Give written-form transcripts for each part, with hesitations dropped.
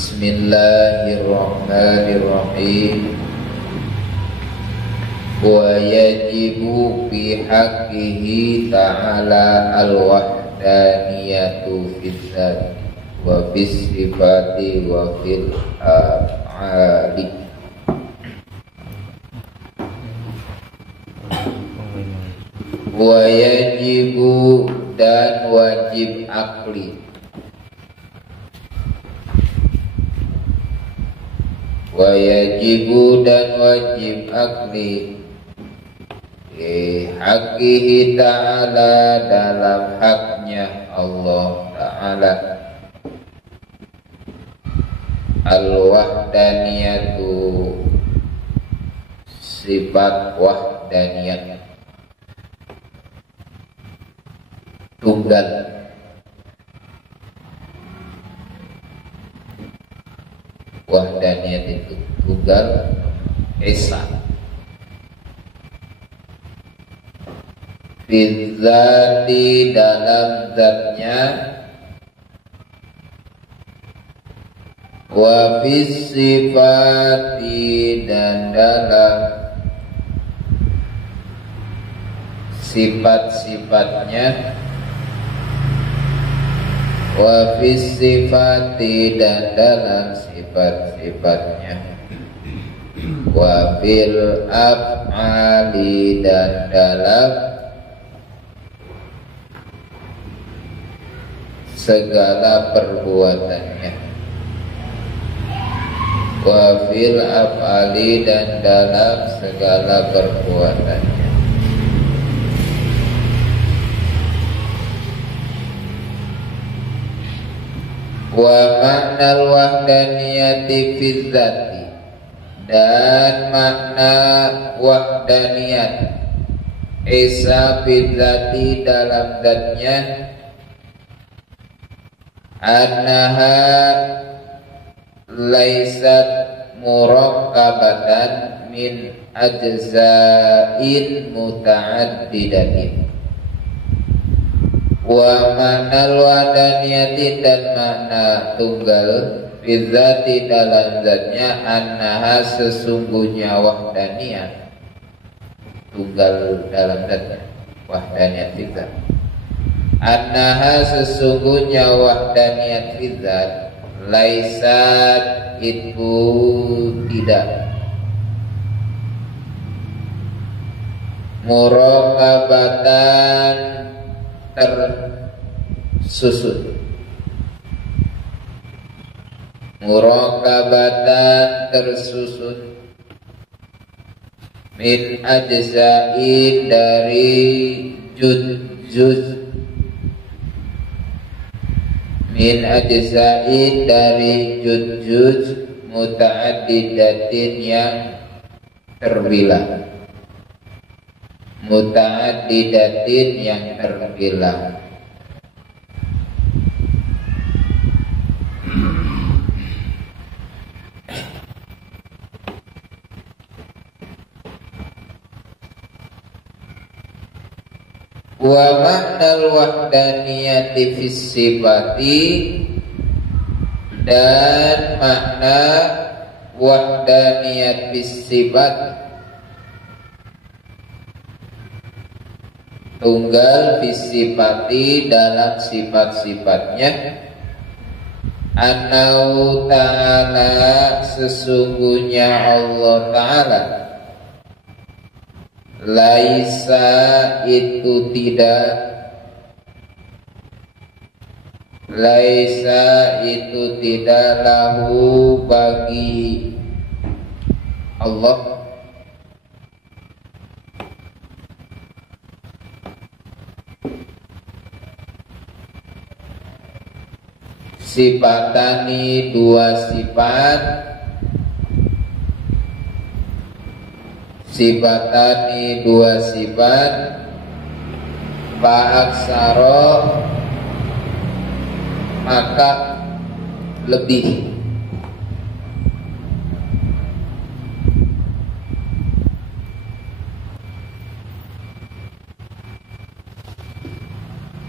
Bismillahirrahmanirrahim. Wa yajibu fi haqqihi ta'ala al-wahdaniyatu fil dzati wa bis sifati wa fil af'ali. Wa yajibu dan wajib akli. Wa yajibu dan wajib akli haqqihi ta'ala dalam haknya Allah Ta'ala. Al-wahdaniyatu sifat wahdaniyat, tunggal. Wahdaniyat itu tunggal, esa. Fizzati dalam zatnya, wa sifati dan dalam sifat-sifatnya, wa sifati dan dalam sifat-sifatnya, wa fil af'ali dan dalam segala perbuatannya, wa fil af'ali dan dalam segala perbuatannya. Wa ma'nal wahdaniyati fi dzati dan makna wahdaniyat esa fi dzati dalam zatnya, annaha laisat murakkabatan min ajza'in muta'addidatin. Wa ma'nal wahdaniyati dan makna tunggal bidzati dalam zatnya, annaha sesungguhnya wahdaniyat tunggal dalam zatnya, wahdaniyat bidzat. Annaha sesungguhnya wahdaniyat bidzat, laisat itu tidak, muraqabatan tersusun, muraqabatan tersusun, min ajza'in dari juz, min ajza'in dari juz muta'addidatin yang terbilang, muta'addidatin yang terbilang. Wa ma'nal wahdaniyati fis sifati dan makna wahdaniyat fis sifat tunggal fis sifati dalam sifat-sifatnya, Annahu ta'ala sesungguhnya Allah Ta'ala laisa itu tidak, laisa itu tidak lahu bagi Allah sifatani dua sifat, sifatani dua sifat, fa'aksaro maka lebih,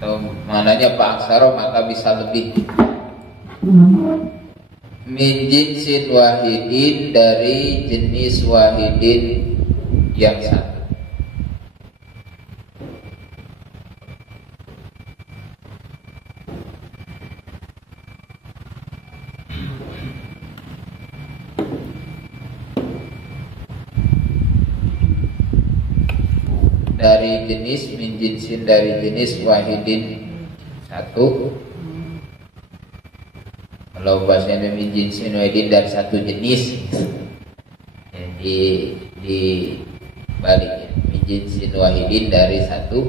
atau maknanya fa'aksaro maka bisa lebih. min jinsin wahidin, dari jenis wahidin yang satu. Dari jenis min jinsin, dari jenis wahidin satu. Kalau bahasanya min jinsin wahidin, dari satu jenis. Jadi di baliknya min jinsin wahidin, dari satu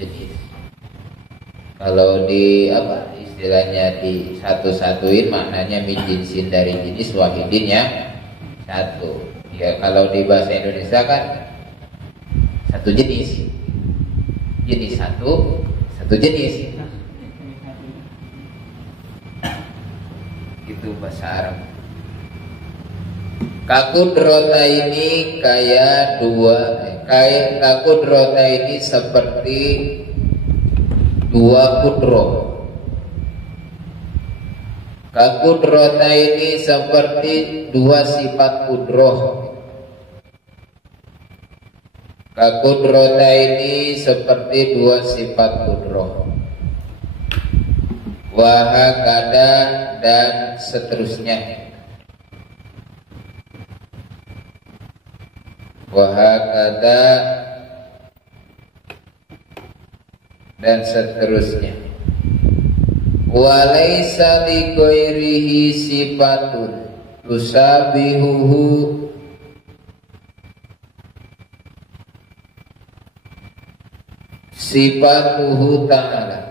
jenis. Kalau di apa istilahnya di satu-satuin, maknanya min jinsin, dari jenis wahidin yang satu. Ya kalau di bahasa Indonesia kan satu jenis, jenis satu, satu jenis. Itu bahasa Arab. Kakudrota ini kayak kakudrota ini seperti dua kudro. Kakudrota ini seperti dua sifat kudroh. Kakudrota ini seperti dua sifat kudroh. Wahakada, dan seterusnya. Wahakada, dan seterusnya. Walaisa li ghairihi sifatun tusabihuhu sifatuhu ta'ala.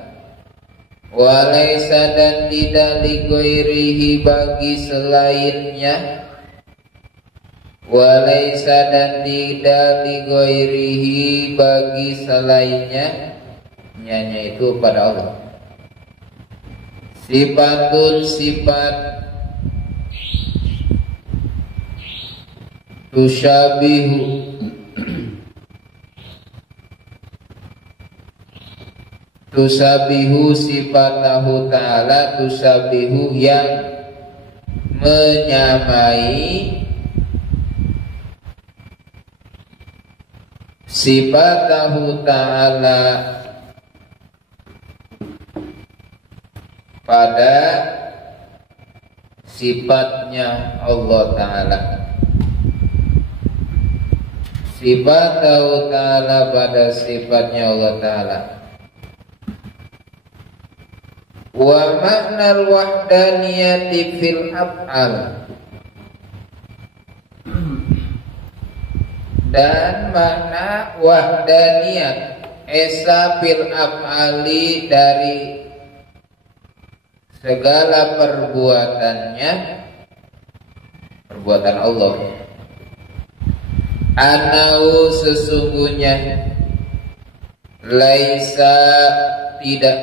Walaisa, dan tidak li ghairihi, bagi selainnya. Walaisa, dan tidak li ghairihi, bagi selainnya. Nyanya itu pada Allah. Sifatun, sifat tusyabihu, tusabihu sifatahu ta'ala, tusabihu yang menyamai sifatahu ta'ala pada sifatnya Allah Ta'ala. Sifatahu ta'ala pada sifatnya Allah Ta'ala. Wa maknal wahdaniyati fil af'al, dan makna wahdaniyat esa fil af'ali, dari segala perbuatannya, perbuatan Allah. Anau, sesungguhnya, laisa, tidak,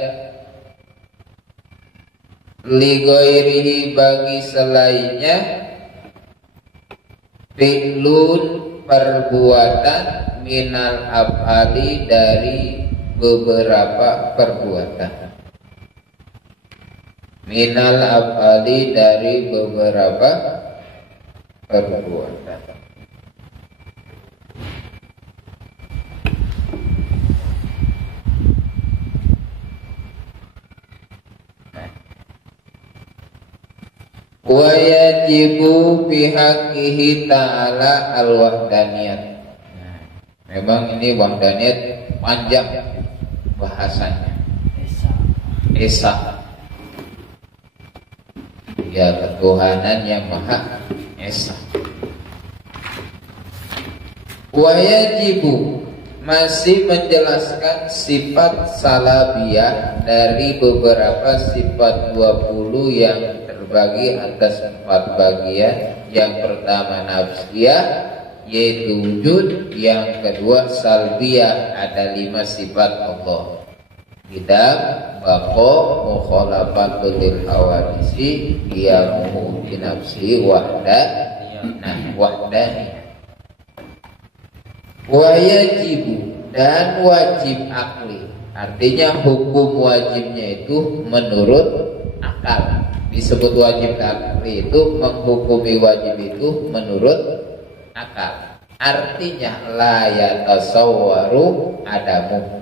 li ghairihi, bagi selainnya, fi'lun, perbuatan, minal af'ali, dari beberapa perbuatan. Minal af'ali, dari beberapa perbuatan. Wa yajibu bihaqqihi ta'ala al-wahdaniyat. Memang ini wahdaniyat panjang bahasanya. Esa. Ya, ketuhanan yang Maha Esa. Wa yajibu, masih menjelaskan sifat salabiyah dari beberapa sifat 20 yang terbagi atas 4 bagian. Yang pertama nafsiyah, yaitu wujud. Yang kedua salbiyah, ada 5 sifat Allah. Kita bako mukhalafatul lil hawadisi, qiyamuhu bi nafsi wahdaniyah. Wa yajibu, dan wajib akli. Artinya hukum wajibnya itu menurut akal, disebut wajib akli itu menghukumi wajib itu menurut akal. Artinya la yatasawwaru adamu.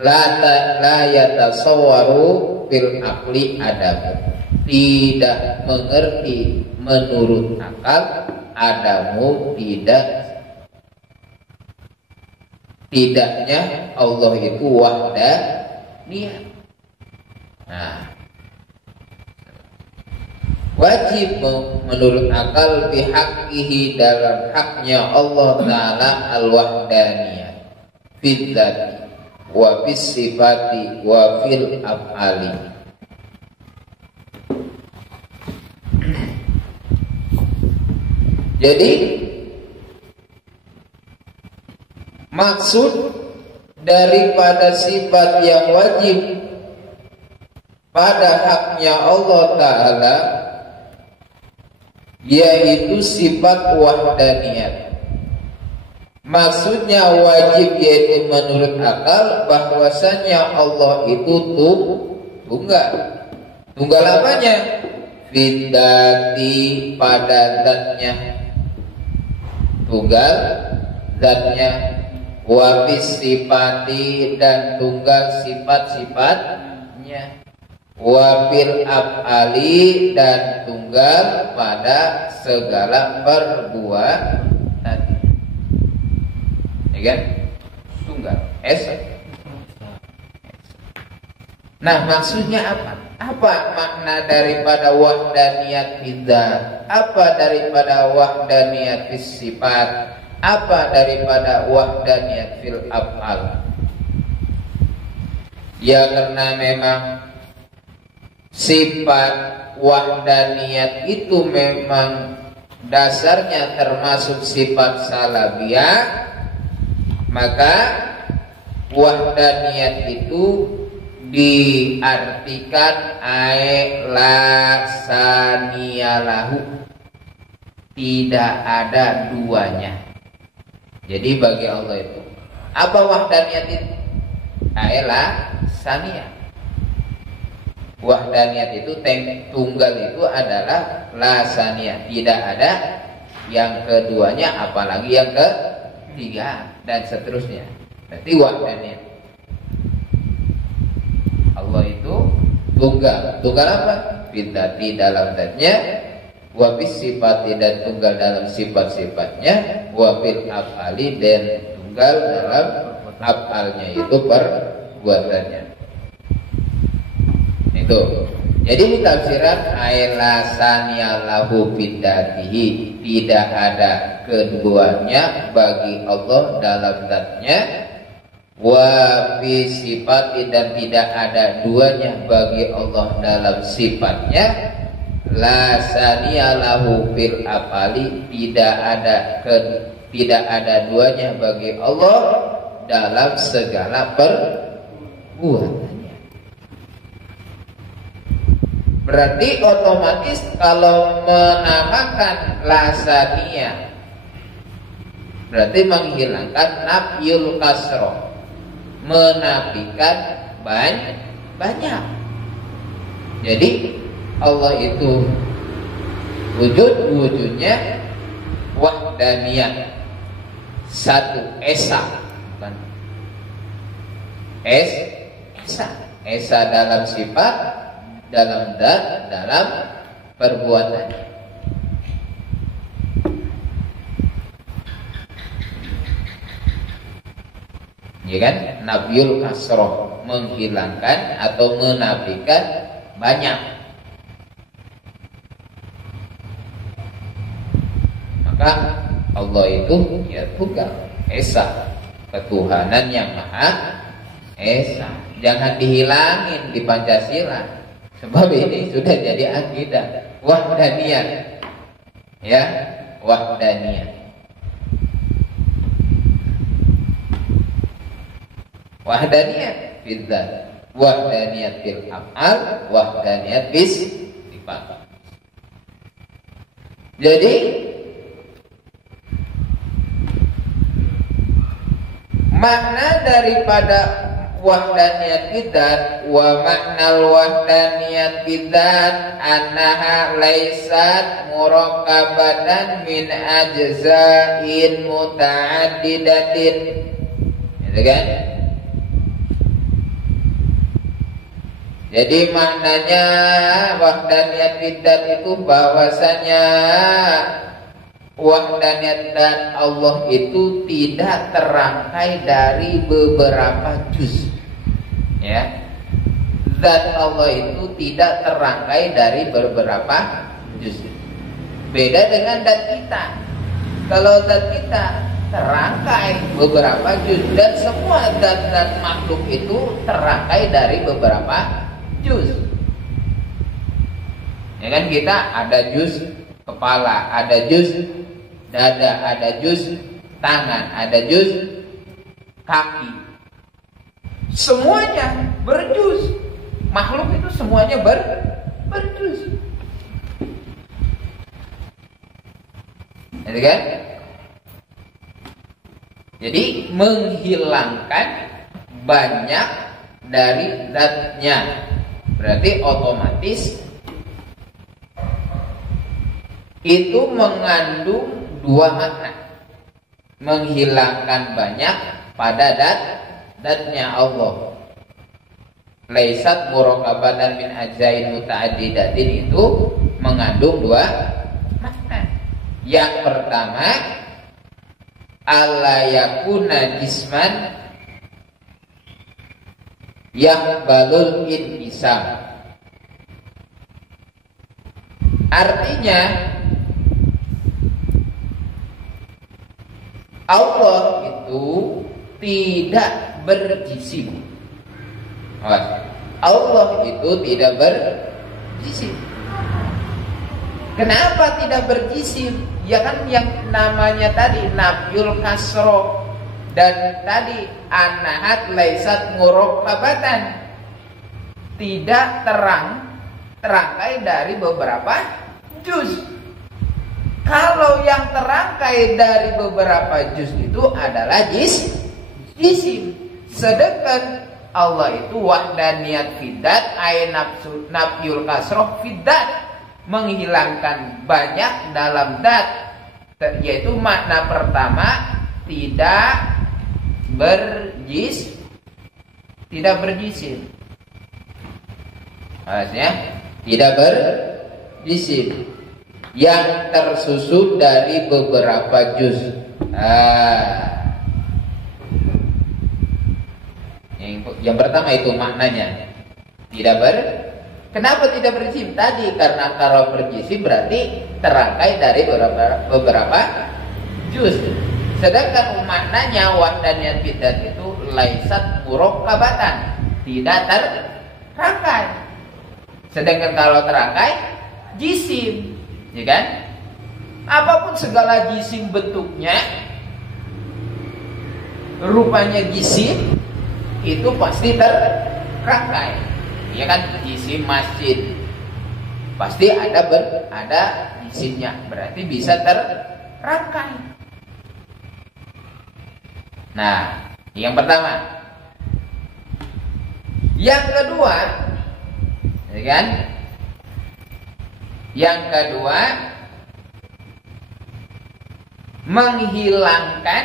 La yatasawwaru fil akli adamu. Tidak mengerti menurut akal adamu tidaknya Allah itu wahdaniyah. Nah, wajib menurut akal bihaqqihi dalam haknya Allah Ta'ala al-wahdaniyah fil dzati wa fis sifati wa fil af'ali. Jadi maksud daripada sifat yang wajib pada haknya Allah Ta'ala yaitu sifat wahdaniyat. Maksudnya wajib yaitu menurut akal bahwasanya Allah itu tunggal. Tunggal apanya? Fidati pada zatnya, tunggal zatnya, wafis sifati dan tunggal sifat-sifatnya, wafil af'ali dan tunggal pada segala perbuatan. Ya kan? Tunggal esa. Nah, maksudnya apa? Apa makna daripada wahdaniyat bidzat? Apa daripada wahdaniyat fis sifat? Apa daripada wahdaniyat fil af'al? Ya karena memang sifat wahdaniyat itu memang dasarnya termasuk sifat salabiyah, maka wahdaniyat itu diartikan la saniyalahu, tidak ada duanya. Jadi bagi Allah itu apa wahdaniyat itu? La saniyah. Wahdaniyat itu tunggal itu adalah la saniyah, tidak ada yang keduanya apalagi yang ketiga dan seterusnya. Berarti wahdaniyat Allah itu tunggal. Tunggal apa? Bidzati dalam zatnya, wa bis sifati dan tunggal dalam sifat-sifatnya, wa fil af'ali dan tunggal dalam af'alnya itu perbuatannya. Itu. Jadi di tafsiran la saniyalahu bidzatihi, tidak ada keduanya bagi Allah dalam zatnya, wa fi sifati dan tidak ada duanya bagi Allah dalam sifatnya, la saniyalahu fil afali, tidak ada duanya bagi Allah dalam segala perbuatannya. Berarti otomatis kalau menamakan la saniyah berarti menghilangkan nafyul kasroh, menafikan banyak. Jadi Allah itu wujudnya wahdaniyah, satu esa, bukan esa dalam sifat, dalam zat, dalam perbuatan. Ya kan? Nafyul kasroh, menghilangkan atau menafikan banyak. Maka Allah itu ya tunggal, esa, ketuhanan yang maha esa. Jangan dihilangin di Pancasila, sebab ini sudah jadi akidah wahdaniyah. Ya, wahdaniyah. Wahdaniyat fil dzat, wahdaniyat fil af'al, wahdaniyat bis sifat. Jadi makna daripada wahdaniyat bidzat wa maknal wahdaniyat bidzat annaha laysat muraqabatan min ajza'in muta'addidatin. Gitu kan? Jadi maknanya wahdaniyat bidzat itu bahwasanya wahdaniyat dan Allah itu tidak terangkai dari beberapa juz. Ya. Zat Allah itu tidak terangkai dari beberapa juz. Beda dengan zat kita. Kalau zat kita terangkai beberapa juz, dan semua zat-zat makhluk itu terangkai dari beberapa juz. Ya kan, kita ada juz kepala, ada juz dada, ada juz tangan, ada juz kaki. Semuanya berjuz. Makhluk itu semuanya berjuz. Jadi kan? Jadi menghilangkan banyak dari zatnya. Berarti otomatis itu mengandung dua makna. Menghilangkan banyak pada zatnya Allah. Laisat muraqabatan min ajzain muta'addidatin itu mengandung dua makna. Yang pertama, alla yakuna jisman yaqbalul inqisam. Artinya Allah itu tidak berjisim. Allah itu tidak berjisim. Kenapa tidak berjisim? Ya kan yang namanya tadi nafyul kasroh, dan tadi anahat laisat muraqabatan, tidak terangkai dari beberapa juz. Kalau yang terangkai dari beberapa juz itu adalah jisim. Sedangkan Allah itu wahdaniyat fidat, ay nafyul kasroh fidat, menghilangkan banyak dalam dat, yaitu makna pertama tidak berjisim. Maksudnya tidak berjisim, yang tersusun dari beberapa juz. Yang pertama itu maknanya tidak Kenapa tidak berjisim? Tadi karena kalau berjisim berarti terangkai dari beberapa juz. Sedangkan maknanya wahdaniyat bidzat itu laisat muraqabatan, tidak terangkai. Sedangkan kalau terangkai jisim, ya kan? Apapun segala jisim bentuknya, rupanya jisim itu pasti terangkai. Ya kan, jisim masjid pasti ada jisimnya, berarti bisa terangkai. Nah, yang pertama. Yang kedua, ya kan? Yang kedua, menghilangkan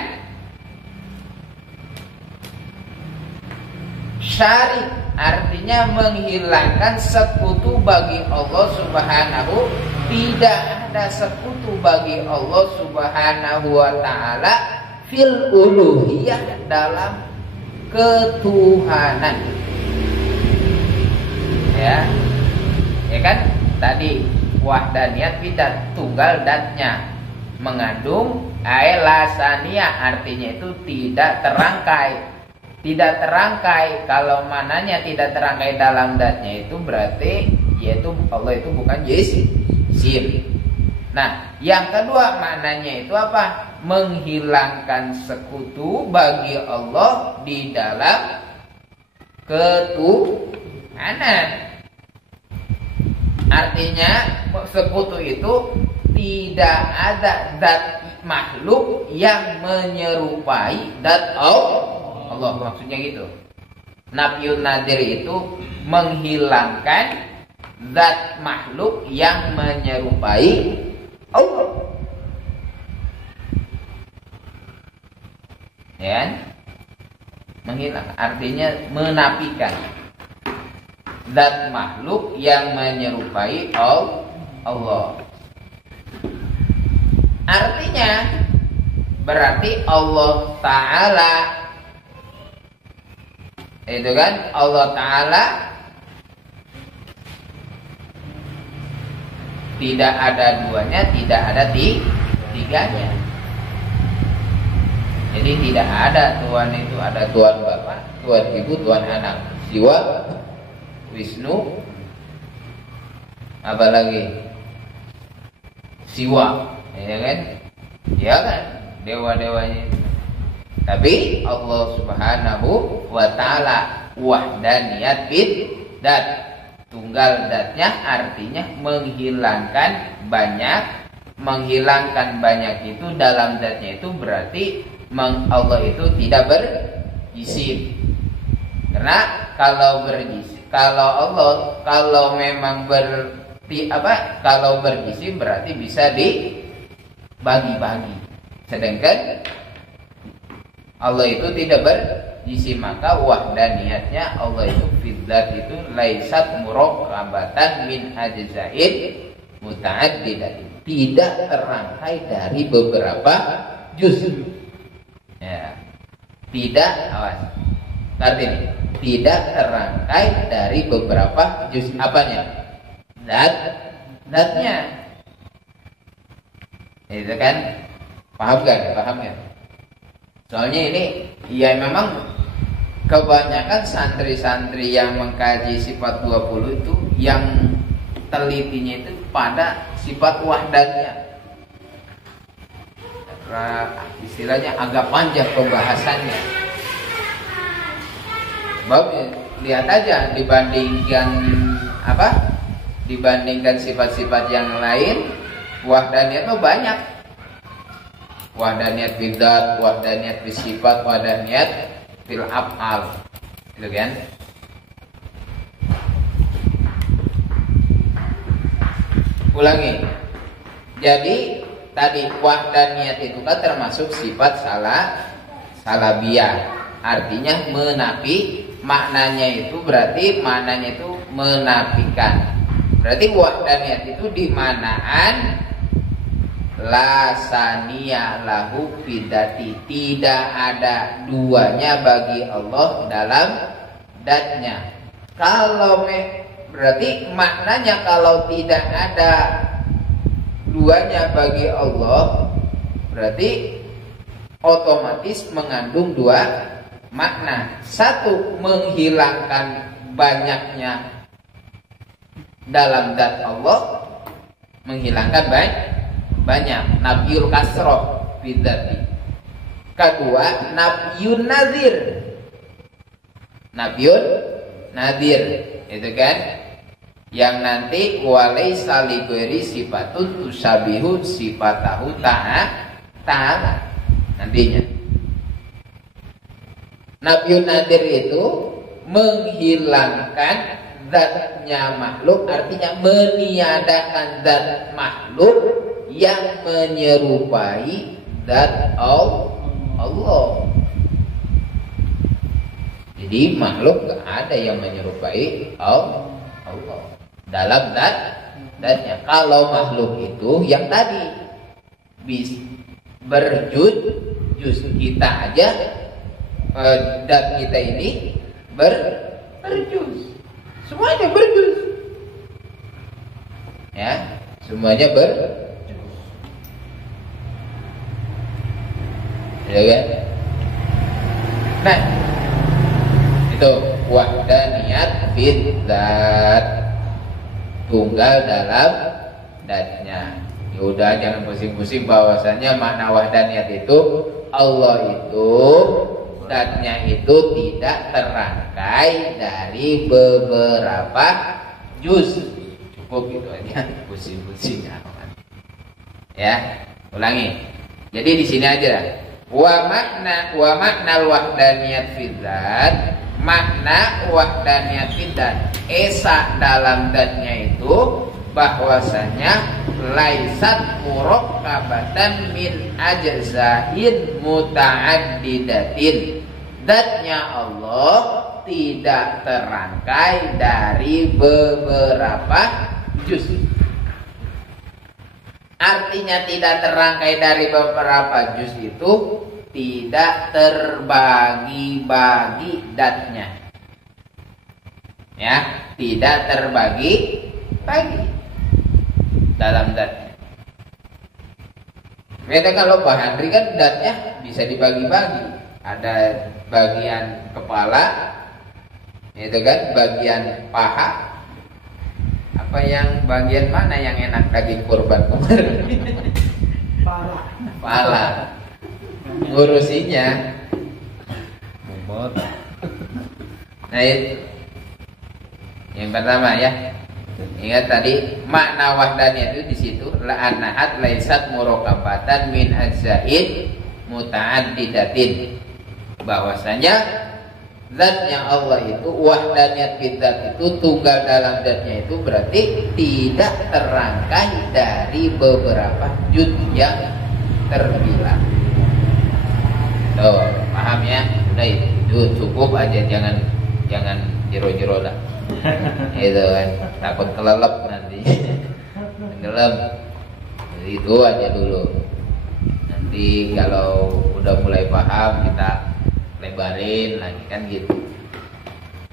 syarik, artinya menghilangkan sekutu bagi Allah Subhanahu. Tidak ada sekutu bagi Allah Subhanahu wa ta'ala fil uluhiyah, dalam ketuhanan. Ya kan, tadi wahdaniyat bidzat, tunggal datnya, mengandung lasaniyah, artinya itu tidak terangkai. Tidak terangkai, kalau mananya tidak terangkai dalam datnya itu berarti yaitu Allah itu bukan jisim. Nah, yang kedua maknanya itu apa? Menghilangkan sekutu bagi Allah di dalam ketuhanan. Artinya sekutu itu tidak ada zat makhluk yang menyerupai zat Allah, maksudnya gitu. Nafyun nadir itu menghilangkan zat makhluk yang menyerupai Allah. Ya, menghilang artinya menafikan zat makhluk yang menyerupai Allah. Artinya berarti Allah Ta'ala itu kan, Allah Ta'ala tidak ada duanya, tidak ada tiganya. Jadi tidak ada Tuhan itu, ada Tuhan Bapa, Tuhan Ibu, Tuhan Anak, Siwa, Wisnu, apalagi Siwa, ya kan? Ya kan, dewa-dewanya. Tapi Allah Subhanahu wa Ta'ala wahdaniyat bid dat, tunggal datnya artinya menghilangkan banyak itu dalam datnya itu berarti Allah itu tidak berjisim. Karena kalau berjisim, kalau memang kalau berjisim berarti bisa dibagi-bagi. Sedangkan Allah itu tidak berjisim, maka wahdaniyatnya Allah itu fidzat itu laisat murakkabatan min ajzain muta'addidatin, tidak terangkai dari beberapa juz. Ya. Tidak, awas. Artinya tidak terangkai dari beberapa juz. Apanya? Zatnya. Itu kan paham kan? Soalnya ini ya memang kebanyakan santri-santri yang mengkaji sifat 20 itu yang telitinya itu pada sifat wahdaniyah. Istilahnya agak panjang pembahasannya. Sebab lihat aja dibandingkan sifat-sifat yang lain, wahdaniyah itu banyak. Wahdaniyat bidzat, wahdaniyat bisifat, wahdaniyat fil af'al. Gitu kan? Ulangi. Jadi tadi wahdaniyat itu kan termasuk sifat salabiyah. Artinya menafi, maknanya itu menafikan. Berarti wahdaniyat itu di manaan la saniya lahu bidati, tidak ada duanya bagi Allah dalam datnya. Kalau berarti maknanya kalau tidak ada duanya bagi Allah, berarti otomatis mengandung dua makna. Satu, menghilangkan banyaknya dalam zat Allah, menghilangkan banyak, nafyul kasroh bidzati. Kedua, nafyun nadir, itu kan yang nanti walaisa li ghairi sifatun tusabihu sifatahu ta'ala nantinya. Nafyun nadir itu menghilangkan zatnya makhluk, artinya meniadakan zat makhluk yang menyerupai zat Allah. Jadi makhluk gak ada yang menyerupai Allah dalam zatnya. Kalau makhluk itu yang tadi berjuz kita aja, zat kita ini berjuz, semuanya berjuz, ya, semuanya ya kan? Nah, itu wahdaniyat bidzat, tunggal dalam datnya. Ya udah, jangan pusing-pusing bahwasanya makna wahdaniyat itu Allah itu zatnya itu tidak terangkai dari beberapa juz. Cukup gitu aja, pusing-pusing ya. Ulangi. Jadi di sini aja. Wa makna wahdaniyat fi dzat, makna wahdaniyat dan esa dalam datnya itu bahwasanya laisat murakkabatan min ajzain muta'addidatin. Datnya Allah tidak terangkai dari beberapa juz. Artinya tidak terangkai dari beberapa juz itu tidak terbagi-bagi datnya. Ya, tidak terbagi-bagi dalam datnya. Beda kalau Pak Handri kan datnya bisa dibagi-bagi. Ada bagian kepala, itu kan bagian paha. Apa yang bagian mana yang enak daging kurban kemarin? Pala. Ngurusinya. Nah itu yang pertama ya. Ingat tadi makna wahdaniyah itu di situ la anahat laisat murakkabatan min ajzain muta'addidatin. Bahwasanya zatnya Allah itu wahdaniyat bidzat itu tunggal dalam zatnya itu berarti tidak terangkai dari beberapa juz yang terbilang. Tuh, paham ya? Udah itu cukup aja, jangan jero-jero lah. Itu kan takut kelelep nanti. Tenggelam. Jadi itu aja dulu. Nanti kalau udah mulai paham kita lebarin lagi kan gitu.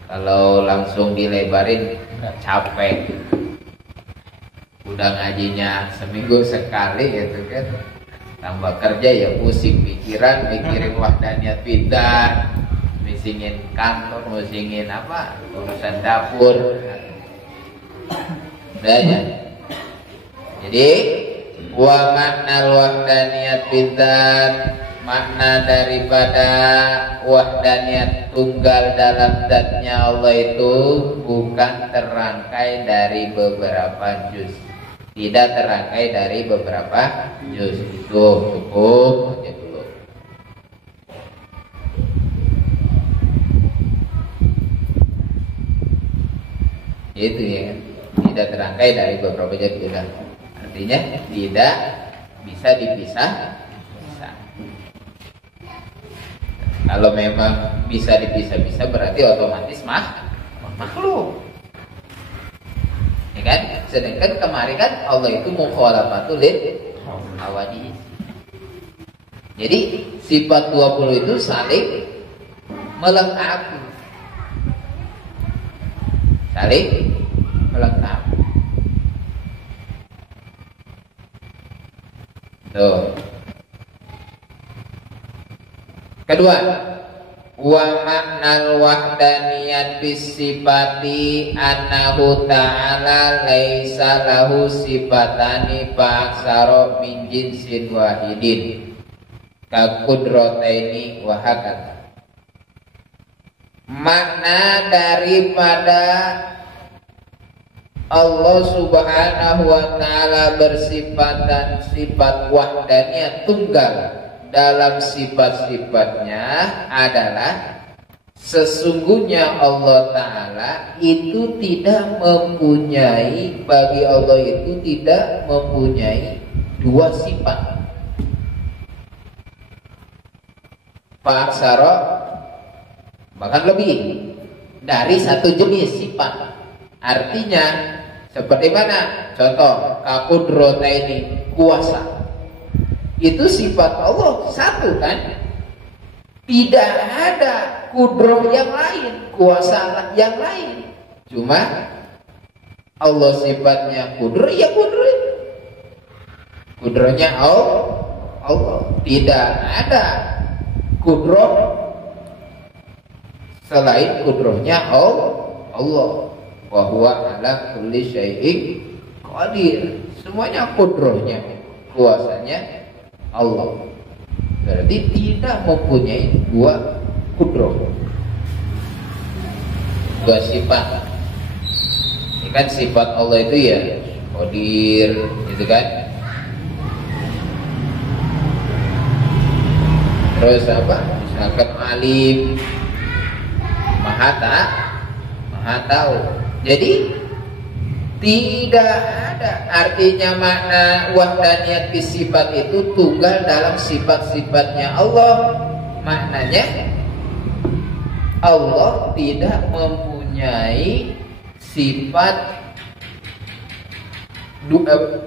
Kalau langsung dilebarin capek. Udah ngajinya seminggu sekali gitu kan. Tambah kerja ya pusing pikiran, mikirin wahdaniyat bidzat, musingin kantor, musingin apa, urusan dapur. Udah ya. Jadi wa makna wahdaniyat bidzat, makna daripada wahdaniyat tunggal dalam zatnya Allah itu bukan terangkai dari beberapa juz. Tidak terangkai dari beberapa juz. Itu cukup aja dulu. Itu ya kan. Tidak terangkai dari beberapa juz. Artinya tidak bisa dipisah. Kalau memang bisa dipisah-pisah berarti otomatis makhluk. Ya kan? Sedangkan kemarin kan Allah itu mukhalafatul lil hawadits. Jadi sifat 20 itu saling melengkapi. Saling melengkapi. Tuh. Kedua, wa maknal wahdaniyat bisifati annahu ta'ala laisa lahu sifatani fa'aksara min jinsin wahidin ka qudrataini wa hakata. Makna daripada Allah subhanahu wa ta'ala bersifat dan sifat wahdaniyat tunggal dalam sifat-sifatnya adalah sesungguhnya Allah Ta'ala itu tidak mempunyai, bagi Allah itu tidak mempunyai dua sifat. Fa'aksara, bahkan lebih dari satu jenis sifat. Artinya seperti mana? Contoh, kaqudrataini, kuasa. Itu sifat Allah satu kan? Tidak ada kudroh yang lain, kuasa yang lain. Cuma Allah sifatnya kudroh, ya kudroh itu. Kudrohnya Allah. Tidak ada kudroh selain kudrohnya Allah. Wa huwa ala kulli syai'in qadir. Semuanya kudrohnya, kuasanya Allah. Berarti tidak mempunyai dua kudroh, dua sifat. Ini kan sifat Allah itu ya qadir, gitu kan. Terus apa? Misalkan alim, maha maha tahu. Jadi tidak ada artinya makna wahdaniyat fi sifat itu tunggal dalam sifat-sifatnya Allah. Maknanya Allah tidak mempunyai sifat,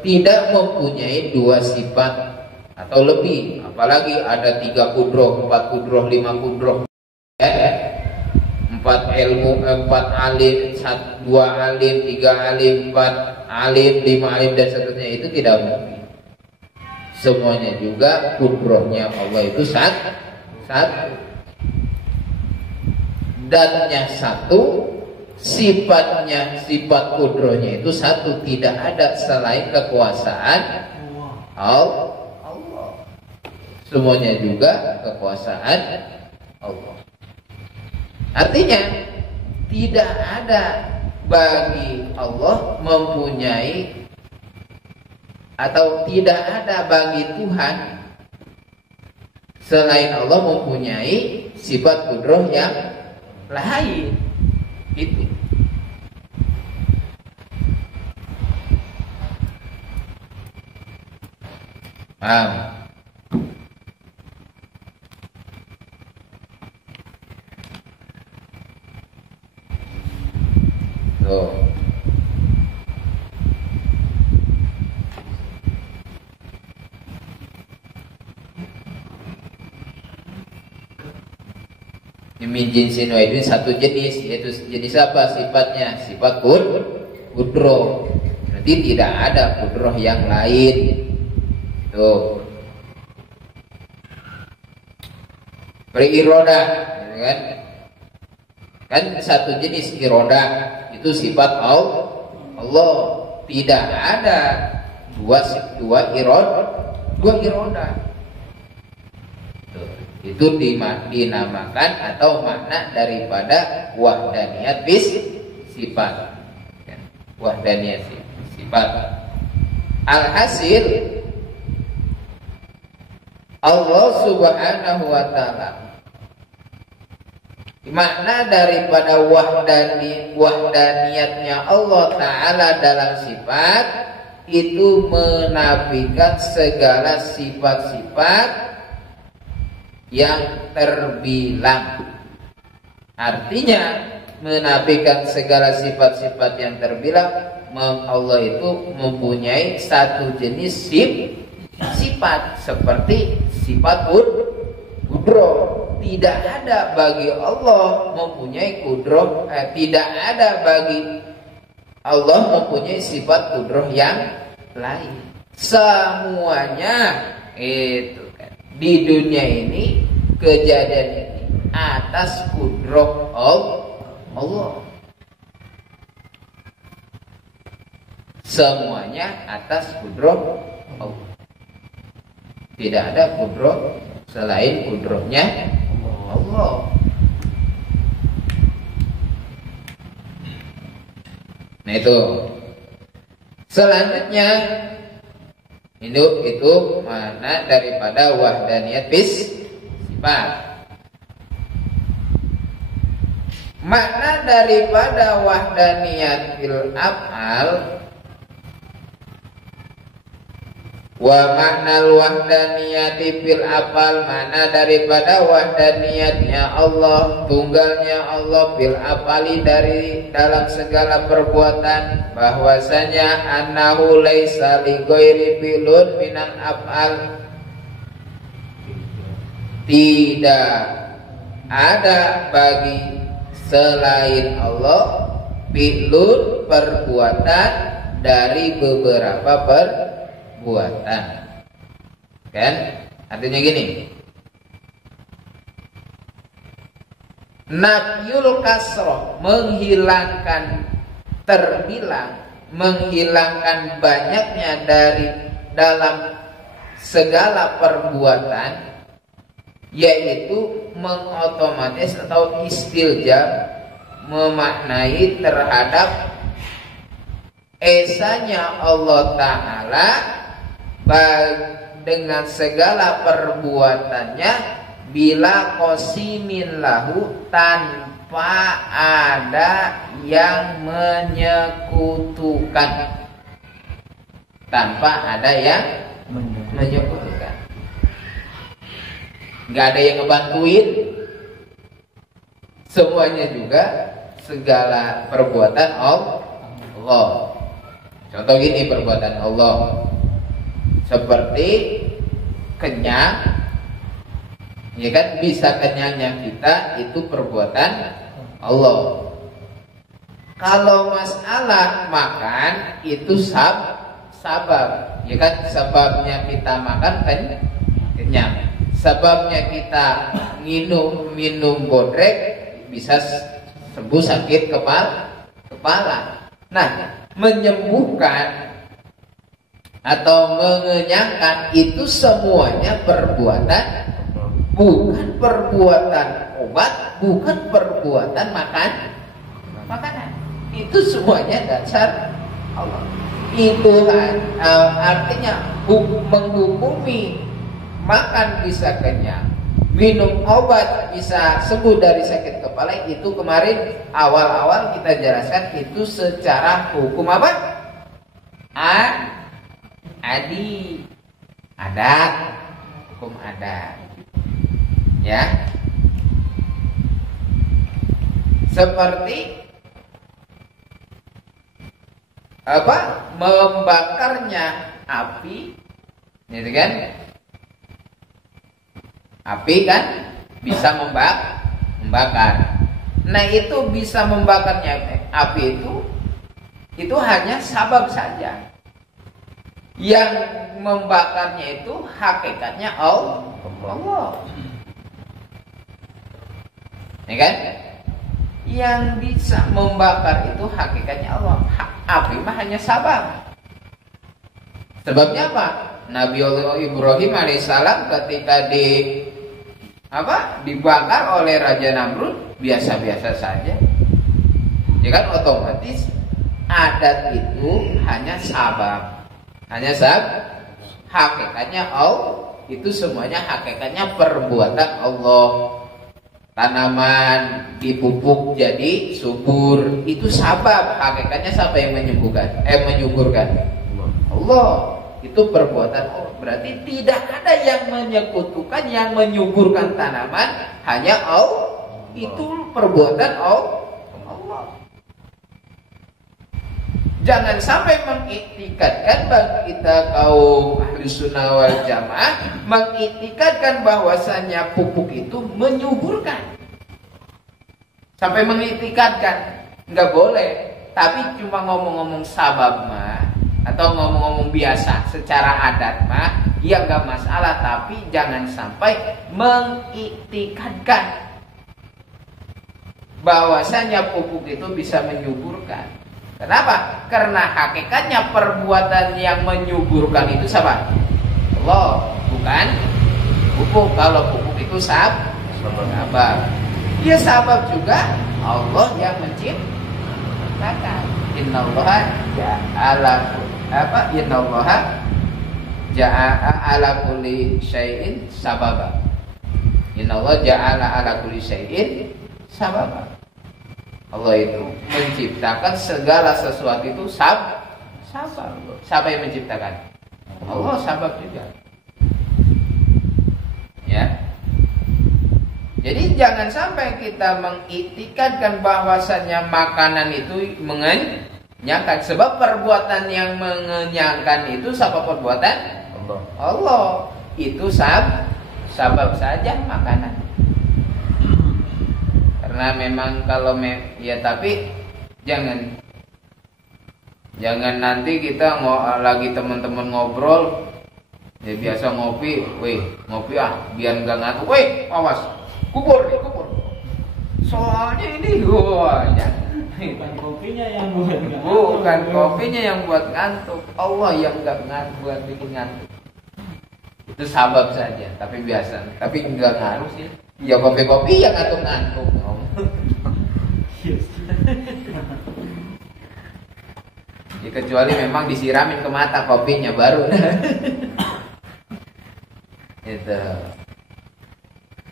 tidak mempunyai dua sifat atau lebih, apalagi ada 3 kudroh, 4 kudroh, 5 kudroh, 4 ilmu, 4 alim, 2 alim, 3 alim, 4 alim, 5 alim dan seterusnya. Itu tidak mungkin. Semuanya juga kudrohnya Allah itu satu, datnya satu, sifatnya, sifat kudrohnya itu satu. Tidak ada selain kekuasaan Allah. Semuanya juga kekuasaan Allah. Artinya tidak ada bagi Allah mempunyai, atau tidak ada bagi Tuhan selain Allah mempunyai sifat kudroh yang lain. Itu. Paham? Tuh. Min jinsin wahidin satu jenis, yaitu jenis apa sifatnya? Sifat kudroh. Berarti tidak ada kudroh yang lain. Tuh. Berirodah, kan? Kan satu jenis irodah, itu sifat Allah. Tidak ada dua irodah. Itu dinamakan atau makna daripada wahdaniyat bis sifat. Wahdaniyat sifat. Alhasil Allah Subhanahu wa taala, makna daripada wahdaniyatnya Allah taala dalam sifat itu menafikan segala sifat-sifat yang terbilang. Artinya menafikan segala sifat-sifat yang terbilang. Allah itu mempunyai satu jenis sifat seperti sifat kudroh. Tidak ada bagi Allah mempunyai kudroh, tidak ada bagi Allah mempunyai sifat kudroh yang lain. Semuanya itu di dunia ini, kejadian ini atas kudroh Allah. Semuanya atas kudroh Allah. Tidak ada kudroh selain kudrohnya Allah. Nah itu. Selanjutnya itu makna daripada wahdaniyat bis sifat. Makna daripada wahdaniyat fil af'al wa makna wahdaniyati fil af'al, makna daripada wahdaniyatnya Allah, tunggalnya Allah fil af'ali, dari dalam segala perbuatan, bahwasanya annahu laisa li ghairi filun minal af'al, tidak ada bagi selain Allah filun perbuatan dari beberapa perbuatan. Kan? Artinya gini. Nafyul kasroh, menghilangkan terbilang, menghilangkan banyaknya dari dalam segala perbuatan, yaitu mengotomatis atau istiljam, memaknai terhadap esanya Allah Ta'ala dengan segala perbuatannya, bila qasimin lahu, tanpa tanpa ada yang menyekutukan. Tanpa ada yang menyekutukan. Nggak ada yang ngebantuin. Semuanya juga segala perbuatan Allah. Contoh gini perbuatan Allah. Seperti kenyang, ya kan, bisa kenyangnya kita itu perbuatan Allah. Kalau masalah makan itu sabab, ya kan, sebabnya kita makan kan kenyang. Sebabnya kita minum bodrek bisa sembuh sakit kepala. Nah, menyembuhkan atau mengenyangkan itu semuanya perbuatan, bukan perbuatan obat, bukan perbuatan makanan. Itu semuanya dasar Allah. Itu artinya menghukumi makan bisa kenyang, minum obat bisa sembuh dari sakit kepala. Itu kemarin awal-awal kita jelaskan itu secara hukum apa? Adat, hukum adat, ya. Seperti apa? Membakarnya api, gitu kan? Api kan bisa membakar. Nah, itu bisa membakarnya api itu hanya sabab saja. Yang membakarnya itu hakikatnya Allah. Ya kan? Yang bisa membakar itu hakikatnya Allah. Api mah hanya sabab. Sebabnya apa? Nabi Allah Ibrahim alaihissalam ketika dibakar oleh Raja Namrud biasa-biasa saja. Ya kan, otomatis adat itu hanya sabab. Hakikatnya Allah itu semuanya hakikatnya perbuatan Allah. Tanaman dipupuk jadi subur, itu sabab. Hakikatnya siapa yang menyuburkan? Allah. Itu perbuatan Allah. Berarti tidak ada yang menyekutukan, yang menyuburkan tanaman, hanya Allah. Itu perbuatan Allah. Jangan sampai mengiktikadkan bagi kita kaum ahli sunnah wal jamaah, mengiktikadkan bahwasanya pupuk itu menyuburkan. Sampai mengiktikadkan, nggak boleh. Tapi cuma ngomong-ngomong sabab mah, atau ngomong-ngomong biasa secara adat mah, ya nggak masalah. Tapi jangan sampai mengiktikadkan bahwasanya pupuk itu bisa menyuburkan. Kenapa? Karena hakikatnya perbuatan yang menyuburkan itu siapa? Allah, bukan pupuk. Kalau pupuk itu sabab. Ya sabab juga Allah yang menciptakan. Innallaha ja'ala ala kulli syai'in sababa. Innallaha ja'ala ala kulli syai'in sababa. Allah itu menciptakan segala sesuatu itu sabab. Siapa yang menciptakan? Allah sabab juga. Ya. Jadi jangan sampai kita mengiktikadkan bahwasanya makanan itu mengenyangkan. Sebab perbuatan yang mengenyangkan itu siapa perbuatan? Allah. Itu sabab saja makanan. Karena memang kalau ya, tapi jangan nanti kita lagi teman-teman ngobrol, ya biasa ngopi biar nggak ngantuk, awas kubur. Soalnya ini bukan kopinya yang buat ngantuk. Bukan kopinya yang buat ngantuk, Allah yang nggak buat bikin ngantuk. Itu sabab saja, tapi nggak ngaruh sih. Ya kopi yang ngantuk. Ya, kecuali memang disiramin ke mata kopinya baru. Itu.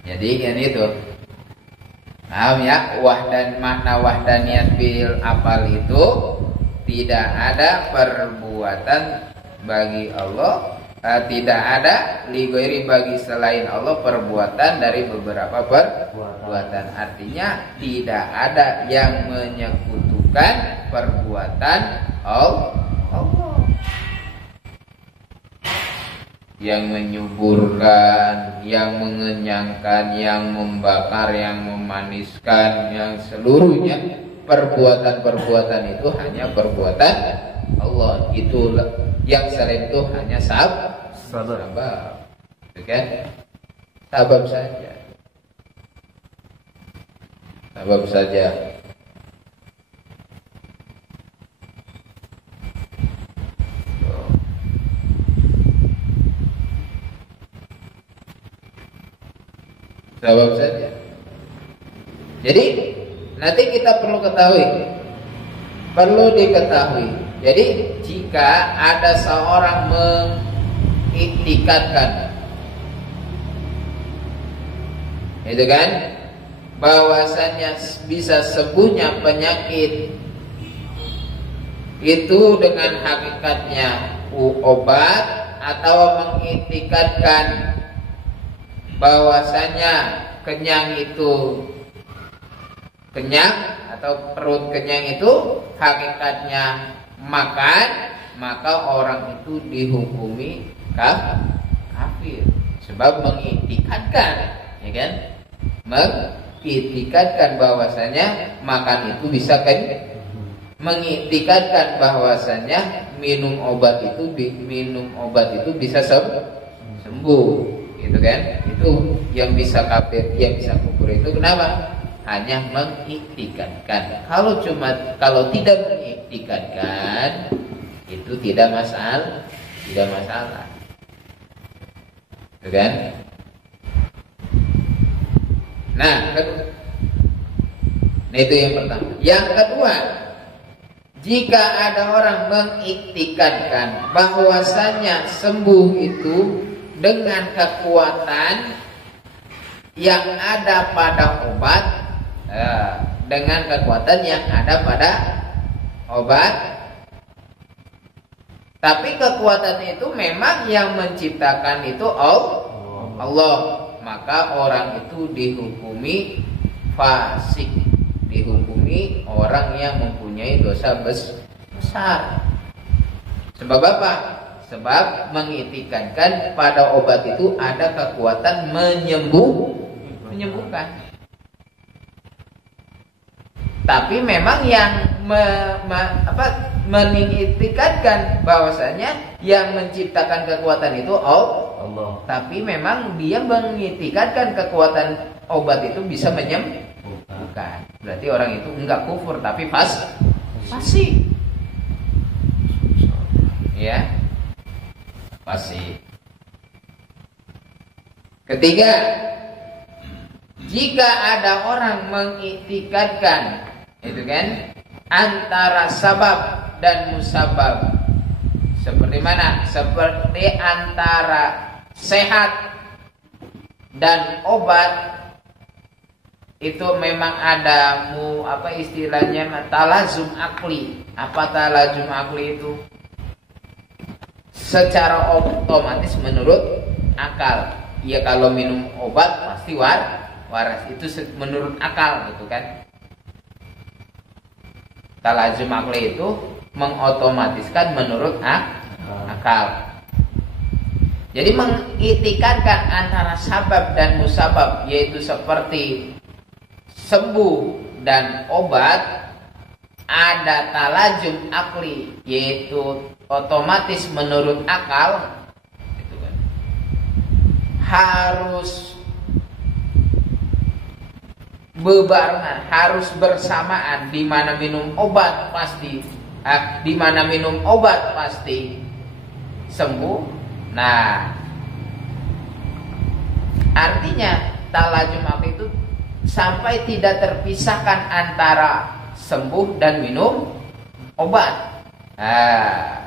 Jadi kan itu. Paham ya? Makna wahdaniyat bil afal itu tidak ada perbuatan bagi Allah, tidak ada lighairi bagi selain Allah perbuatan dari beberapa perbuatan. Artinya tidak ada yang menyekutukan perbuatan Allah. Yang menyuburkan, yang mengenyangkan, yang membakar, yang memaniskan, yang seluruhnya perbuatan-perbuatan itu hanya perbuatan Allah. Itu yang selain itu hanya sabab. Itu kan? Sabab saja. Sabab saja. Sabab saja. Jadi nanti kita perlu diketahui. Jadi jika ada seorang mengiktikadkan, itu kan, bahwasannya bisa sembuhnya penyakit itu dengan hakikatnya obat, atau mengiktikadkan bahwasanya kenyang itu kenyang atau perut kenyang itu hakikatnya makan, maka orang itu dihukumi kafir. Sebab mengiktikadkan, ya kan? Mengiktikadkan bahwasanya makan itu bisa mengiktikadkan bahwasanya minum obat itu bisa sembuh. Gitu kan? Itu yang bisa kafir, yang bisa kufur itu kenapa? Hanya mengiktikadkan. Kalau tidak mengiktikadkan itu tidak masalah. Gitu kan? Nah, itu yang pertama. Yang kedua, jika ada orang mengiktikadkan bahwasanya sembuh itu dengan kekuatan yang ada pada obat, dengan kekuatan yang ada pada obat, tapi kekuatan itu memang yang menciptakan itu Allah, maka orang itu dihukumi fasik, dihukumi orang yang mempunyai dosa besar. Sebab apa? Sebab mengiktikadkan pada obat itu ada kekuatan menyembuhkan. Tapi memang yang mengiktikadkan bahwasanya yang menciptakan kekuatan itu Allah. Tapi memang dia mengiktikadkan kekuatan obat itu bisa menyembuhkan. Berarti orang itu enggak kufur tapi fasik. Ya. Fasik. Ketiga, jika ada orang mengiktikadkan, itu kan, antara sabab dan musabab. Seperti mana? Seperti antara sehat dan obat itu memang ada istilahnya talazum akli. Apa talazum akli itu? Secara otomatis menurut akal. Ya kalau minum obat pasti waras. Itu menurut akal gitu kan. Talazum akli itu mengotomatiskan menurut akal. Jadi mengiktikadkan antara sabab dan musabab, yaitu seperti sembuh dan obat, ada talazum akli, yaitu otomatis menurut akal, gitu kan. Harus bebarengan, harus bersamaan. Di mana minum obat pasti sembuh. Nah, artinya talazum akli itu sampai tidak terpisahkan antara sembuh dan minum obat. Nah,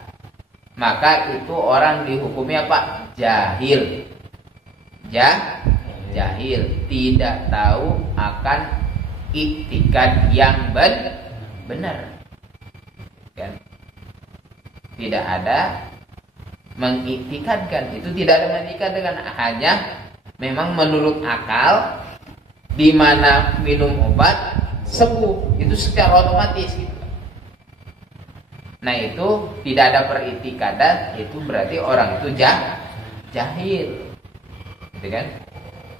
maka itu orang dihukumi apa? Jahil, tidak tahu akan iktikad yang benar. Kan? Tidak ada mengiktikadkan, itu tidak ada mengiktikadkan, hanya memang menurut akal di mana minum obat sembuh itu secara otomatis gitu. Nah itu tidak ada periktikatan, itu berarti orang itu jahil, gitu kan?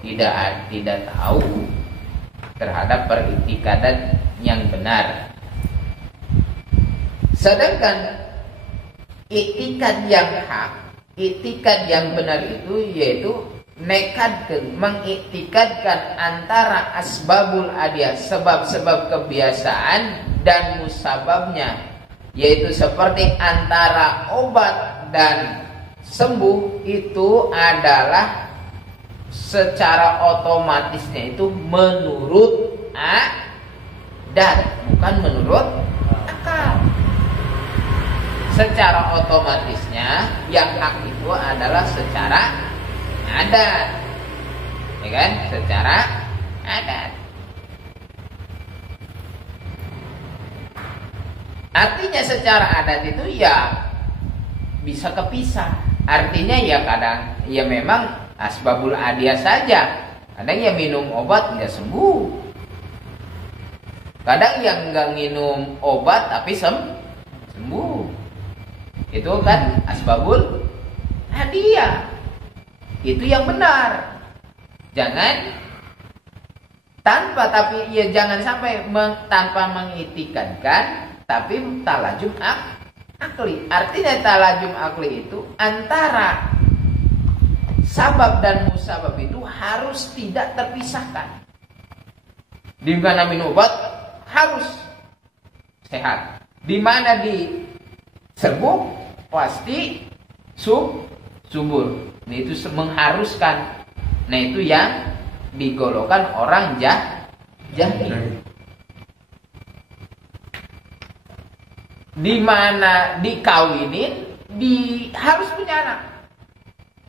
Tidak tahu terhadap periktikatan yang benar. Sedangkan iktikad yang hak, iktikad yang benar itu yaitu mengiktikadkan antara asbabul adiyah, sebab-sebab kebiasaan, dan musababnya, yaitu seperti antara obat dan sembuh itu adalah secara otomatisnya itu menurut adat, bukan menurut akal. Secara otomatisnya yang hak itu adalah secara adat, ya kan? Secara adat. Artinya secara adat itu ya bisa kepisah. Artinya ya kadang ya memang asbabul adiyah saja. Kadang ya minum obat nggak sembuh. Kadang yang nggak minum obat tapi sembuh. Itu kan asbabul adiyah. Itu yang benar. Jangan jangan sampai tanpa mengiktikadkan, tapi talajum akli. Artinya talajum akli itu antara sabab dan musabab itu harus tidak terpisahkan. Di mana minum obat harus sehat. Di mana diserbu pasti subur. Nah, itu mengharuskan. Nah itu yang digolongkan orang jahil. Di mana dikawinin harus punya anak.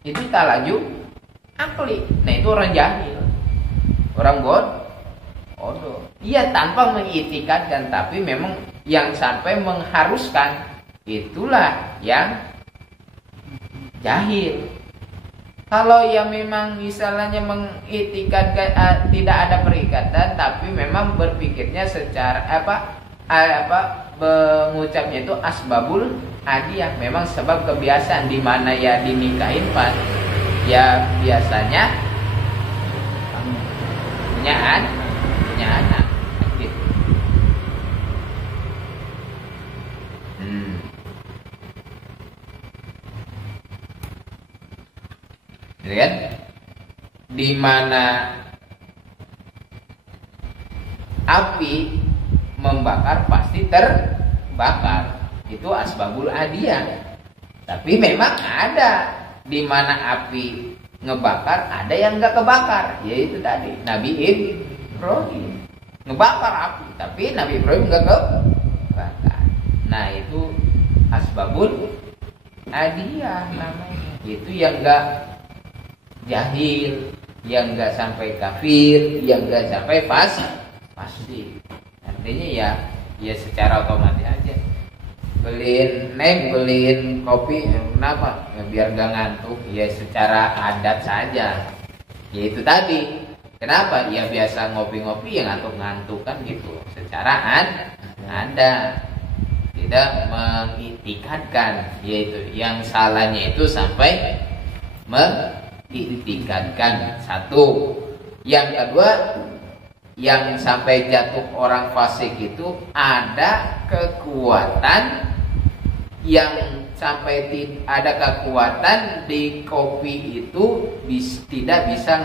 Itu talajum akli. Nah itu orang jahil, orang bodoh. Iya tanpa mengiktikadkan, tapi memang yang sampai mengharuskan itulah yang jahil. Kalau yang memang misalnya mengiktikadkan tidak ada perikatan, tapi memang berpikirnya secara mengucapnya itu asbabul adiyah, memang sebab kebiasaan, di mana ya dinikahin pas ya biasanya punya anak gitu. Gitu kan? Di mana api membakar pasti terbakar, itu asbabul adiyah. Tapi memang ada di mana api ngebakar, ada yang nggak kebakar, yaitu tadi Nabi Ibrahim ngebakar api, tapi Nabi Ibrahim nggak kebakar. Nah itu asbabul adiyah namanya. Itu yang nggak jahil, yang nggak sampai kafir, yang nggak sampai pasti. Artinya ya secara otomatis aja. Beliin kopi, kenapa? Ya, biar gak ngantuk. Ya secara adat saja. Ya itu tadi. Kenapa? Ya biasa ngopi-ngopi ya ngantuk-ngantuk kan gitu. Secara ada. Tidak mengiktikadkan. Yaitu yang salahnya itu sampai mengiktikadkan. Satu. Yang kedua, yang sampai jatuh orang fasik itu ada kekuatan, yang sampai ada kekuatan di kopi itu tidak bisa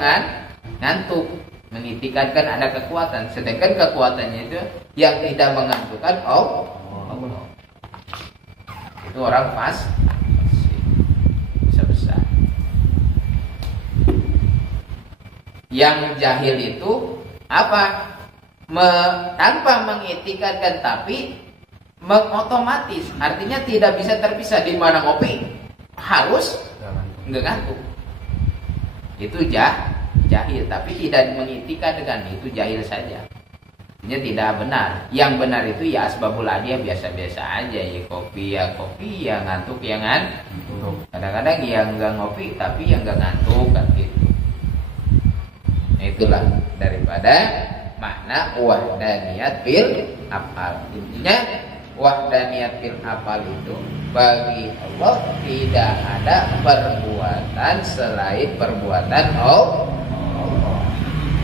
ngantuk. Mengiktikadkan ada kekuatan, sedangkan kekuatannya itu yang tidak mengantukkan Allah. Itu orang fasik besar. Yang jahil itu apa? Tanpa mengiktikadkan, tapi mengotomatis, artinya tidak bisa terpisah. Di mana ngopi harus nggak ngantuk, itu jahil, tapi tidak mengiktikadkan, itu jahil saja. Ini tidak benar. Yang benar itu ya asbabul adiyah biasa-biasa aja. Ya kopi, ya ngantuk, ya ngantuk. Kadang-kadang yang nggak ngopi tapi yang nggak ngantuk kan gitu. Nah, itulah daripada makna wahdaniyat fil afal. Intinya wahdaniyat fil afal itu bagi Allah tidak ada perbuatan selain perbuatan Allah.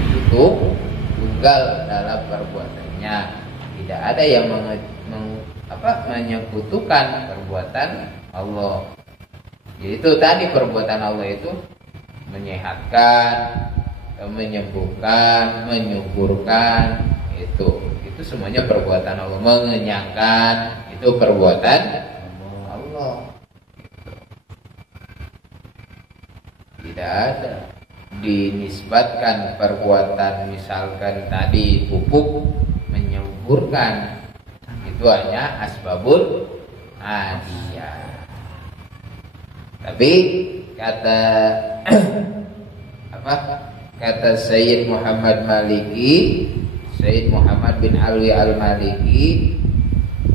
Itu tunggal dalam perbuatannya, tidak ada yang menyekutukan perbuatan Allah. Yaitu tadi perbuatan Allah itu menyehatkan, menyembuhkan, menyuburkan, itu semuanya perbuatan Allah. Mengenyangkan, itu perbuatan Allah. Tidak ada dinisbatkan perbuatan, misalkan tadi pupuk menyuburkan, itu hanya asbabul adiyah. Tapi kata kata Sayyid Muhammad Maliki, Sayyid Muhammad bin Alwi Al-Maliki,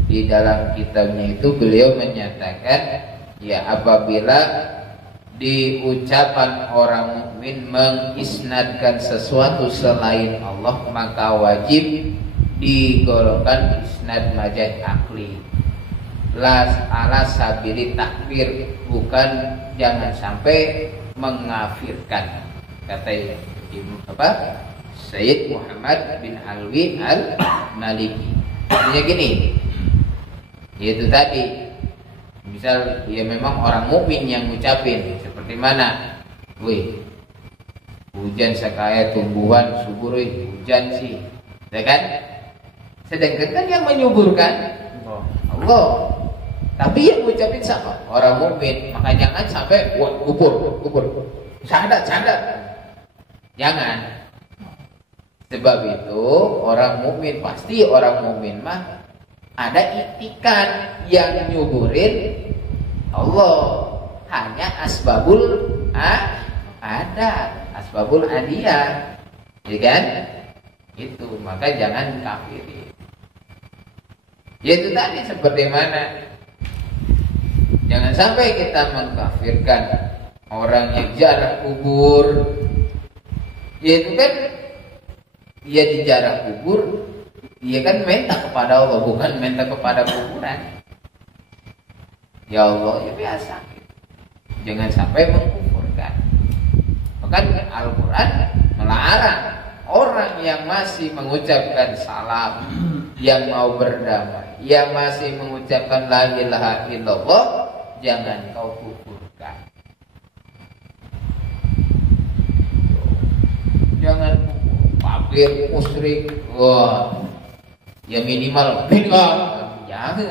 di dalam kitabnya itu beliau menyatakan, ya apabila di ucapan orang mukmin mengisnadkan sesuatu selain Allah, maka wajib digolongkan isnad majaz akli, ala sabili takfir, bukan jangan sampai mengafirkan. Kata Sayyid Muhammad bin Alwi Al-Maliki. Artinya gini, yaitu tadi, misal ya memang orang mukmin yang ngucapin seperti mana, wih hujan sekaya tumbuhan subur, hujan sih, ya kan? Sedangkan kan yang menyuburkan Allah. Tapi yang ngucapin sama orang mukmin, maka jangan sampai wah kubur, sandat. Jangan. Sebab itu orang mukmin, pasti orang mukmin mah ada itikan yang nyuburin Allah, hanya asbabul ada asbabul adiyah, ya kan? Itu maka jangan kafiri. Yaitu tadi seperti mana, jangan sampai kita mengkafirkan orang yang ziarah kubur. Yaitu kan dia dijarah kubur, dia kan minta kepada Allah, bukan minta kepada kuburan. Ya Allah, ya biasa. Jangan sampai mengkufurkan. Bahkan Al-Quran melarang orang yang masih mengucapkan salam, yang mau berdamai, yang masih mengucapkan la ilaha illallah, jangan kau kufurkan. Jangan kafir, musyrik, wah, ya minimal bid'ah, jangan.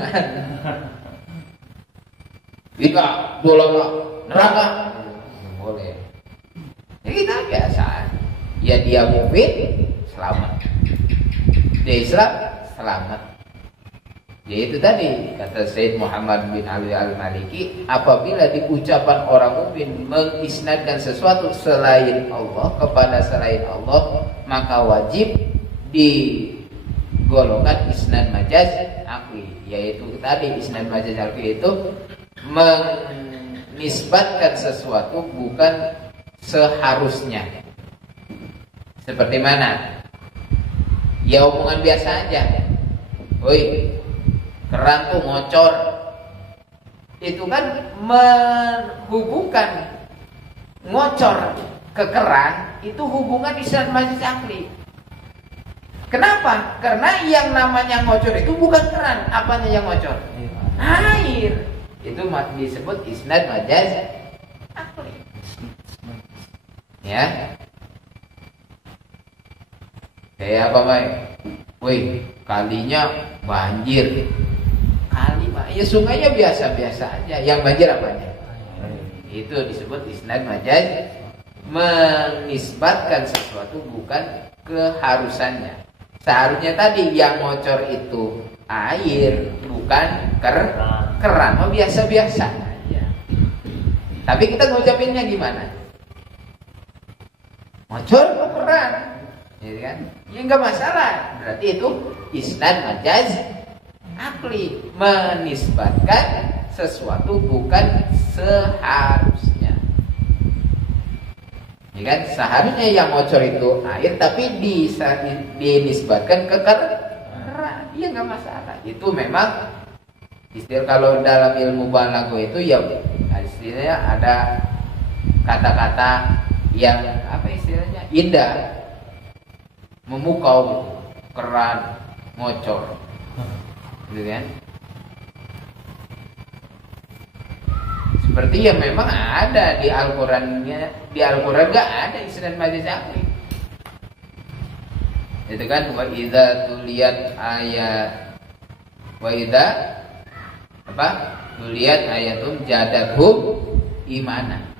Bid'ah, dolala, neraka, boleh. Ya kita biasa. Ya dia mukmin, selamat. Dia Islam, selamat. Yaitu tadi kata Sayyid Muhammad bin Ali Al-Maliki, apabila di ucapan orang mukmin mengisnadkan sesuatu selain Allah kepada selain Allah, maka wajib digolongkan isnad majaz akli. Yaitu tadi isnad majaz akli itu menisbatkan sesuatu bukan seharusnya. Seperti mana? Ya omongan biasa aja. Woi, keran tuh ngocor. Itu kan menghubungkan ngocor ke keran, itu hubungan isnad majaz akli. Kenapa? Karena yang namanya ngocor itu bukan keran. Apanya yang ngocor? Air. Itu disebut isnad majaz akli. Ya. Kayak apa, Mai? Wih, kalinya banjir. Kali, ya sungainya biasa-biasa aja. Yang banjir apanya? Itu disebut isnad majaz, menisbatkan sesuatu bukan keharusannya. Seharusnya tadi yang ngocor itu air, bukan keran. Oh, biasa-biasa aja. Tapi kita ngucapinnya gimana? Ngocor ke keran. ya kan? Ya nggak masalah. Berarti itu isnad majaz akli, menisbatkan sesuatu bukan seharusnya. Ya kan? Seharusnya yang ngocor itu air, tapi dinisbatkan ke kera. Iya nggak masalah. Itu memang istilah kalau dalam ilmu balaghah itu ya istilahnya ada kata-kata yang apa istilahnya indah, memukau gitu, keran, ngocor, gitu kan? Seperti yang memang ada di Al-Qurannya, di Al-Quran gak ada isnad majaz akli. Itu kan wa idza tuliyat ayat wa idza apa? Tuliyat ayatum jadathum imana.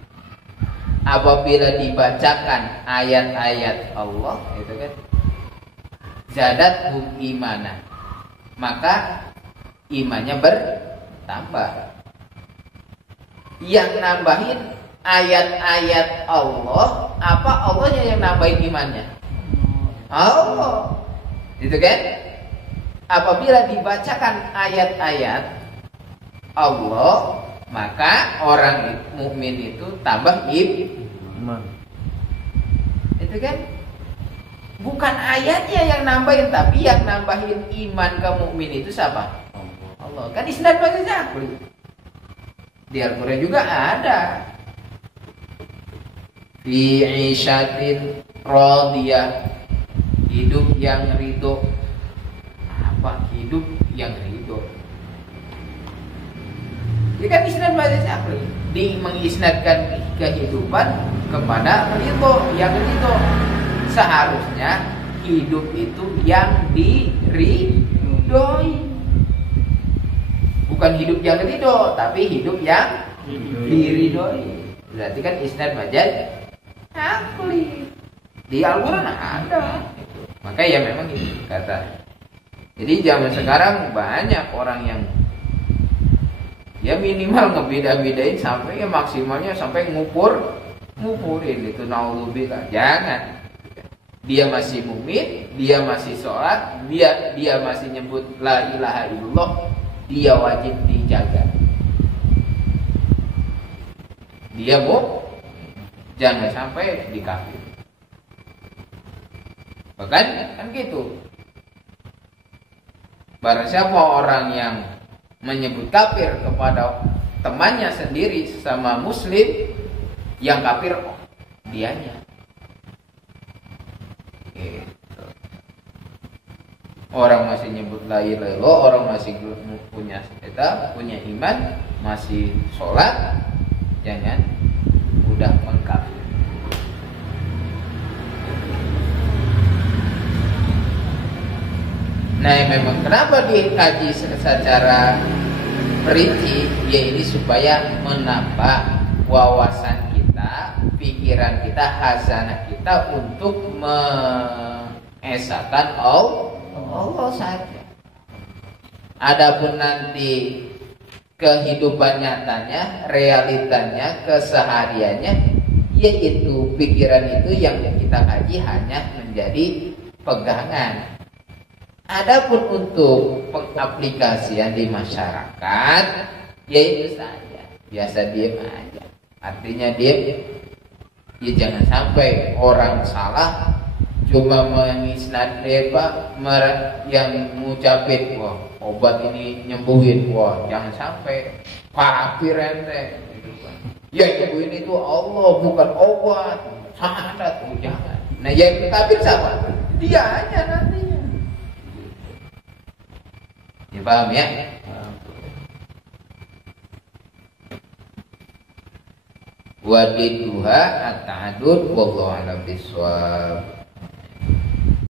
Apabila dibacakan ayat-ayat Allah, itu kan zadathum imana, maka imannya bertambah. Yang nambahin ayat-ayat Allah, apa Allahnya yang nambahin imannya? Allah. Itu kan? Apabila dibacakan ayat-ayat Allah, maka orang mukmin itu tambah iman. Itu kan? Bukan ayatnya yang nambahin, tapi yang nambahin iman ke mukmin itu siapa? Allah. Kan isnad majaz akli. Di Al-Quran juga ada. Fi 'ishatin radiyah, hidup yang ridho. Apa hidup yang ridho? Ini kan isnad majaz akli, mengisnadkan kehidupan kepada ridho, yang ridho. Seharusnya hidup itu yang diridhoi. Bukan hidup yang ridho, tapi hidup yang diridhoi. Berarti kan isnad majaz akli. Di Al-Quran ada. Maka ya memang itu kata. Jadi zaman sekarang banyak orang yang ya minimal ngebeda-bedain sampai ya maksimalnya sampai ngupurin itu, naudzubillah. Jangan. Dia masih mukmin, dia masih sholat, dia masih nyebut la ilaha illallah, dia wajib dijaga. Dia jangan sampai dikafir. Bahkan kan gitu. Barang siapa orang yang menyebut kafir kepada temannya sendiri sesama muslim, yang kafir dianya. Gitu. Orang masih nyebut la ilaha illallah, orang masih punya punya iman, masih sholat, jangan mudah mengkafir. Nah, memang kenapa dikaji secara rinci, yaitu supaya menambah wawasan kita, pikiran kita, khazanah kita untuk mengesahkan Allah saja. Adapun nanti kehidupan nyatanya, realitanya, kesehariannya, yaitu pikiran itu yang kita kaji hanya menjadi pegangan. Adapun untuk pengaplikasian di masyarakat, yaitu saja biasa diam aja. Artinya diam, ya jangan sampai orang salah cuma mengisnad yang ngucapin wah obat ini nyembuhin, wah jangan sampai kafir ente. Ya nyembuhin itu Allah bukan obat, syahadat, jangan. Nah yang kafir siapa? Dia aja nantinya. Ya paham ya? Wadiduha at-ta'adud wallahu a'lam bishawab.